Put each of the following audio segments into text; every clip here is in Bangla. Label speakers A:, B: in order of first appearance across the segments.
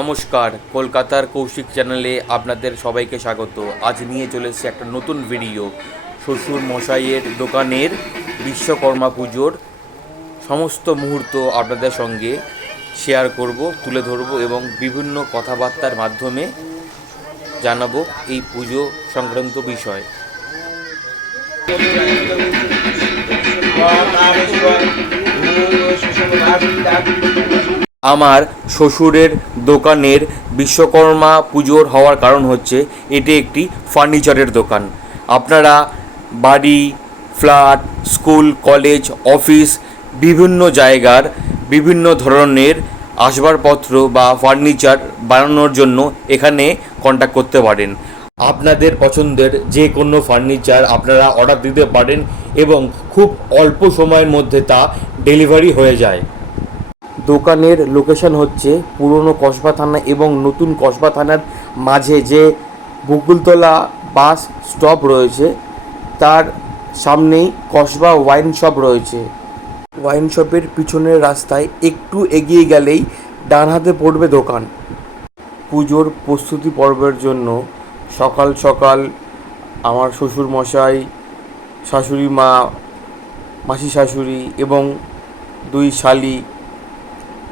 A: নমস্কার, কলকাতার কৌশিক চ্যানেলে আপনাদের সবাইকে স্বাগত। আজ নিয়ে চলে এসেছি একটা নতুন ভিডিও। শ্বশুর মশাইয়ের দোকানের বিশ্বকর্মা পুজোর সমস্ত মুহূর্ত আপনাদের সঙ্গে শেয়ার করব, তুলে ধরব এবং বিভিন্ন কথাবার্তার মাধ্যমে জানাব এই পুজো সংক্রান্ত বিষয়। আমার শ্বশুরের দোকানের বিশ্বকর্মা পুজোর হওয়ার কারণ হচ্ছে এটি একটি ফার্নিচারের দোকান। আপনারা বাড়ি, ফ্ল্যাট, স্কুল, কলেজ, অফিস, বিভিন্ন জায়গার বিভিন্ন ধরনের আসবাবপত্র বা ফার্নিচার বানানোর জন্য এখানে কন্ট্যাক্ট করতে পারেন। আপনাদের পছন্দের যে কোনো ফার্নিচার আপনারা অর্ডার দিতে পারেন এবং খুব অল্প সময়ের মধ্যে তা ডেলিভারি হয়ে যায়। দোকানের লোকেশন হচ্ছে পুরনো কসবা থানা এবং নতুন কসবা থানার মাঝে যে বকুলতলা বাস স্টপ রয়েছে, তার সামনেই কসবা ওয়াইন শপ রয়েছে। ওয়াইন শপের পিছনের রাস্তায় একটু এগিয়ে গেলেই ডান হাতে পড়বে দোকান। পুজোর প্রস্তুতি পর্বের জন্য সকাল সকাল আমার শ্বশুর মশাই শাশুড়ি মা মাসি শাশুড়ি এবং দুই শালি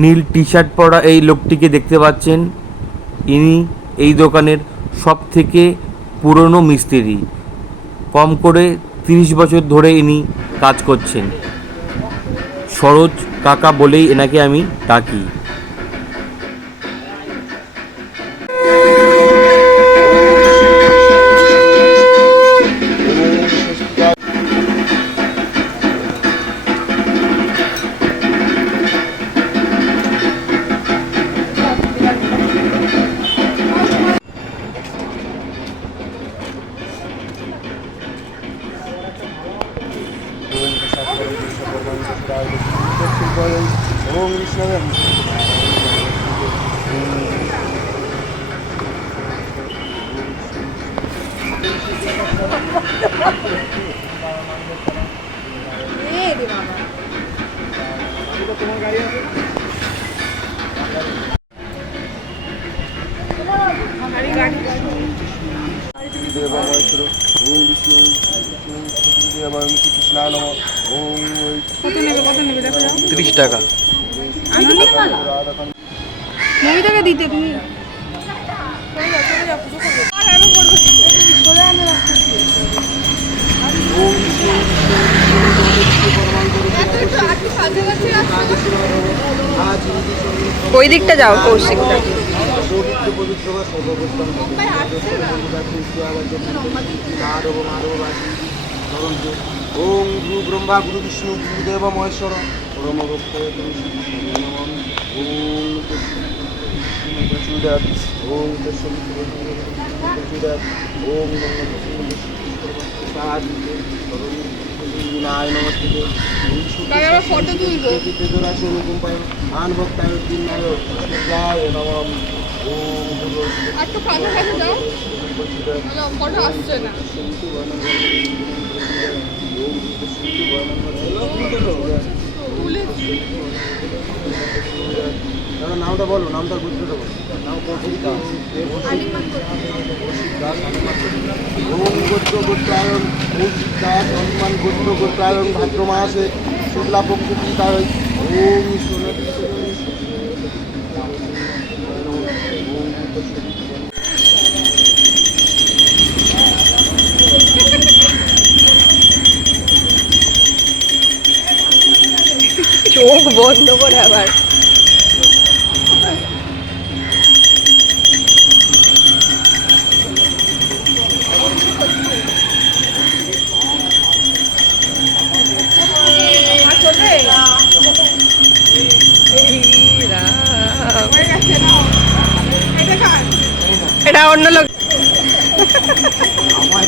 A: নীল টি শার্ট পরা এই লোকটিকে দেখতে পাচ্ছেন। ইনি এই দোকানের সব থেকে পুরনো মিস্ত্রি। কম করে তিরিশ বছর ধরে ইনি কাজ করছেন। সরোজ কাকা বলেই এনাকে আমি ডাকি।
B: ওম বিষ্ণবে দেবমহেশ্বর ওম বিষ্ণু দেব কৃষ্ণা নম ওম ওই
C: কত নেবে কত নেবে দেখো যাও
A: তিরিশ টাকা।
C: মমিতাকে দিতে তুমি। ওই দিকটা যাও কৌশিকটা
B: ওম গুরু ব্রহ্মা গুরু বিষ্ণু গুরুদেব মহেশ্বর। ভক্ত ওম প্রচুরাত ওম ওম আন ভক্তায় দিনায় নমঃ ওম গুরু
C: একটু কাছে কাছে যাও ফটো আসছে না। খুলেছি
B: দাদা নামটা বলো, নামটা বুঝতে দেবো। নাম ওম গোত্র গোত্রায়ণ হনুমান গোত্র ভাদ্র মাসে শুক্লা পক্ষ পিতায় ওম সোনালী
C: চোখ বন্ধ করে আবার এটা অন্য লোক
B: আমার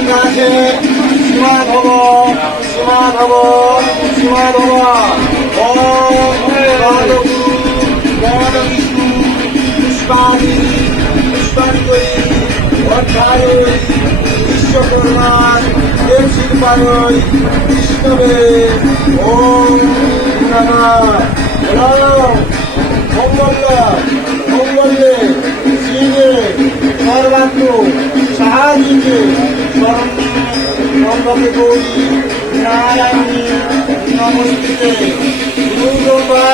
B: সর্বকাশে সীমাধব সীমাধব সীমাধব ওম গণগুরু গণ বিষ্ণু পুষ্পাদি পুষ্পাঞ্জলি অধ্যায় বিশ্বকর্মার দেব শিল্পায় বিষ্ণবে। ওম নমঃ। ওম মঙ্গলা মঙ্গলে শিবে, সর্বাত্ম, সাহায্যে। নন্দকে গৌরী নারায়ণী নমস্তে গুরু ব্রহ্মা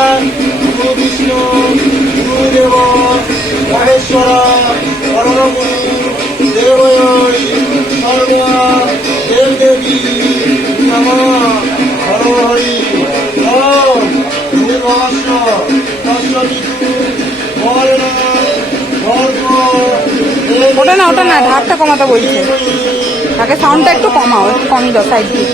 B: গুরু বিষ্ণু গুরুদেব মহেশ্বর পরমগুরু
D: ওটা না, ঢাকটা কমাতে বলছে। তাকে সাউন্ডটা একটু কমাও, একটু কমই দাও সাইড দিয়ে।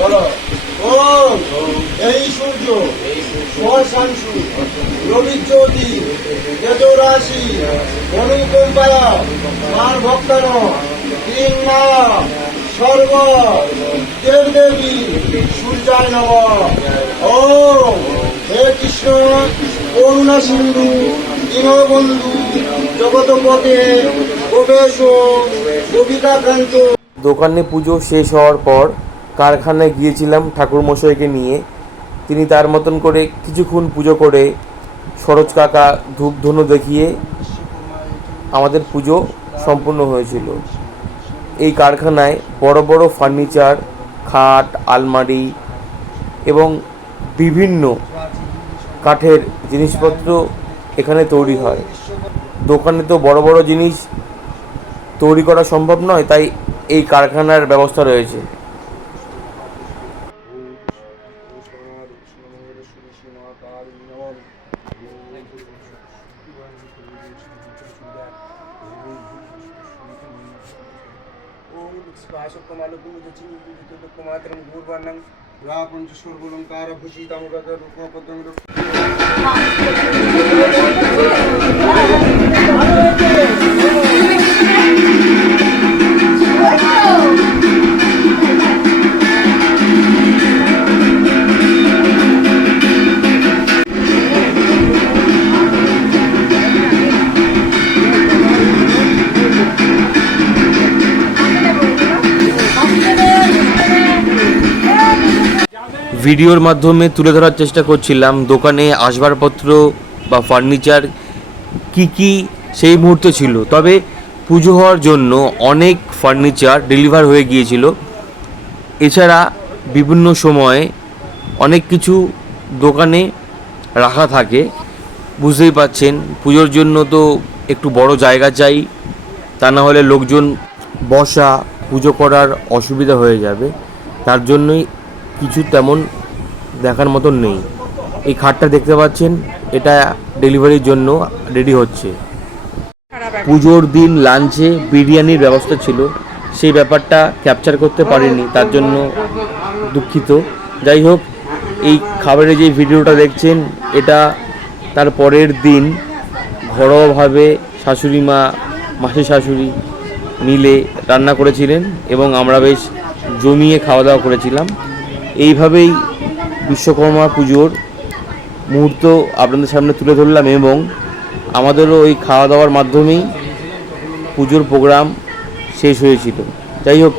B: বলো ওম এই সূর্য রবি জ্যোতি তেজরাশি অনুকম্পায় মার ভক্তান তিন মা, সর্ব, দেবদেবী সূর্যায় নম ও হে কৃষ্ণ, করুণা সিন্ধু, দীনবন্ধু, জগতপথে প্রবেশ কবিতাকান্ত
A: দোকানে পুজো শেষ হওয়ার পর কারখানায় গিয়েছিলাম ঠাকুরমশাইকে নিয়ে। তিনি তার মতন করে কিছুক্ষণ পুজো করে সরোজ কাকা ধূপ ধূপধনু দেখিয়ে আমাদের পুজো সম্পূর্ণ হয়েছিল। এই কারখানায় বড় বড় ফার্নিচার, খাট, আলমারি এবং বিভিন্ন কাঠের জিনিসপত্র এখানে তৈরি হয়। দোকানে তো বড় বড় জিনিস তৈরি করা সম্ভব নয়, তাই এই কারখানার ব্যবস্থা রয়েছে।
B: সর্বলঙ্কার ভূষিতামুগত রূপপদ্ম
A: ভিডিওর মাধ্যমে তুলে ধরার চেষ্টা করছিলাম, দোকানে আসবাবপত্র বা ফার্নিচার কি কি সেই মুহূর্তে ছিল। তবে পুজো হওয়ার জন্য অনেক ফার্নিচার ডেলিভার হয়ে গিয়েছিল। এছাড়া বিভিন্ন সময়ে অনেক কিছু দোকানে রাখা থাকে। বুঝতেই পাচ্ছেন, পুজোর জন্য তো একটু বড় জায়গা চাই, তা না হলে লোকজন বসা, পুজো করার অসুবিধা হয়ে যাবে। তার জন্যই কিছু তেমন দেখার মতন নেই। এই খাটটা দেখতে পাচ্ছেন, এটা ডেলিভারির জন্য রেডি হচ্ছে। পুজোর দিন লাঞ্চে বিরিয়ানির ব্যবস্থা ছিল। সেই ব্যাপারটা ক্যাপচার করতে পারিনি, তার জন্য দুঃখিত। যাই হোক, এই খাবারের যে ভিডিওটা দেখছেন, এটা তার পরের দিন ঘরোয়াভাবে শাশুড়ি মা, মাসি শাশুড়ি মিলে রান্না করেছিলেন এবং আমরা বেশ জমিয়ে খাওয়া দাওয়া করেছিলাম। এইভাবেই বিশ্বকর্মা পুজোর মুহূর্ত আপনাদের সামনে তুলে ধরলাম এবং আমাদেরও ওই খাওয়া দাওয়ার মাধ্যমেই পুজোর প্রোগ্রাম শেষ হয়েছিল। যাই হোক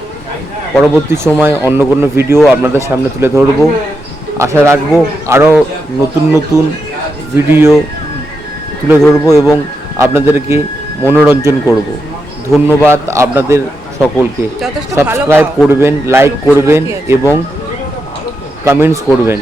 A: পরবর্তী সময় অন্য কোনো ভিডিও আপনাদের সামনে তুলে ধরব। আশা রাখব আরও নতুন নতুন ভিডিও তুলে ধরবো এবং আপনাদেরকে মনোরঞ্জন করব। ধন্যবাদ আপনাদের সকলকে। সাবস্ক্রাইব করবেন লাইক করবেন এবং কমেন্টস করবেন।